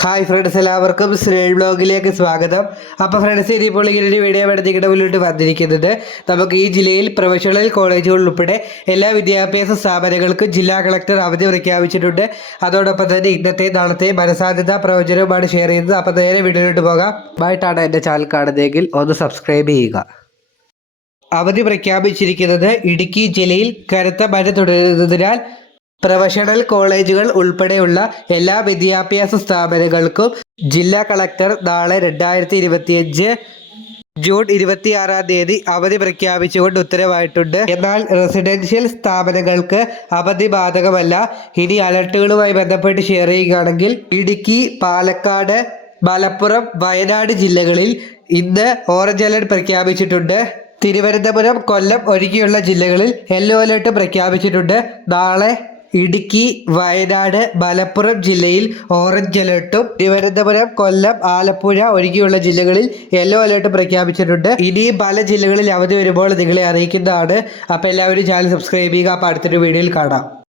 Hi friends, എല്ലാവർക്കും snail ബ്ലോഗിലേക്ക് സ്വാഗതം. അപ്പോൾ ഫ്രണ്ട്സ്, ഇനിയിപ്പോൾ ഇങ്ങനൊരു വീഡിയോ എടുത്തിട്ട് മുന്നോട്ട് വന്നിരിക്കുന്നത് നമുക്ക് ഈ ജില്ലയിൽ പ്രൊഫഷണൽ കോളേജുകൾ ഉൾപ്പെടെ എല്ലാ വിദ്യാഭ്യാസ സ്ഥാപനങ്ങൾക്കും ജില്ലാ കളക്ടർ അവധി പ്രഖ്യാപിച്ചിട്ടുണ്ട്. അതോടൊപ്പം തന്നെ ഇന്നത്തെ നാളത്തെ മനസാധ്യതാ പ്രവചനവുമാണ് ഷെയർ ചെയ്യുന്നത്. അപ്പോൾ നേരെ വീഡിയോയിലോട്ട് പോകാം. ആയിട്ടാണ് എൻ്റെ ചാനൽ കാണുന്നതെങ്കിൽ ഒന്ന് സബ്സ്ക്രൈബ് ചെയ്യുക. അവധി പ്രഖ്യാപിച്ചിരിക്കുന്നത് ഇടുക്കി ജില്ലയിൽ കനത്ത മഴ തുടരുന്നതിനാൽ പ്രൊഫഷണൽ കോളേജുകൾ ഉൾപ്പെടെയുള്ള എല്ലാ വിദ്യാഭ്യാസ സ്ഥാപനങ്ങൾക്കും ജില്ലാ കളക്ടർ നാളെ 2025 ജൂൺ 26-ാം തീയതി അവധി പ്രഖ്യാപിച്ചുകൊണ്ട് ഉത്തരവായിട്ടുണ്ട്. എന്നാൽ റെസിഡൻഷ്യൽ സ്ഥാപനങ്ങൾക്ക് അവധി ബാധകമല്ല. ഇനി അലർട്ടുകളുമായി ബന്ധപ്പെട്ട് ഷെയർ ചെയ്യുകയാണെങ്കിൽ ഇടുക്കി, പാലക്കാട്, മലപ്പുറം, വയനാട് ജില്ലകളിൽ ഇന്ന് ഓറഞ്ച് അലർട്ട് പ്രഖ്യാപിച്ചിട്ടുണ്ട്. തിരുവനന്തപുരം, കൊല്ലം ഒഴികെയുള്ള ജില്ലകളിൽ യെല്ലോ അലർട്ട് പ്രഖ്യാപിച്ചിട്ടുണ്ട്. നാളെ ഇടുക്കി, വയനാട്, മലപ്പുറം ജില്ലയിൽ ഓറഞ്ച് അലർട്ടും തിരുവനന്തപുരം, കൊല്ലം, ആലപ്പുഴ ഒഴികെയുള്ള ജില്ലകളിൽ യെല്ലോ അലർട്ട് പ്രഖ്യാപിച്ചിട്ടുണ്ട്. ഇനിയും പല ജില്ലകളിൽ അവധി വരുമ്പോൾ നിങ്ങളെ അറിയിക്കുന്നതാണ്. അപ്പോൾ എല്ലാവരും ചാനൽ സബ്സ്ക്രൈബ് ചെയ്യുക. അപ്പോൾ അടുത്തൊരു വീഡിയോയിൽ കാണാം.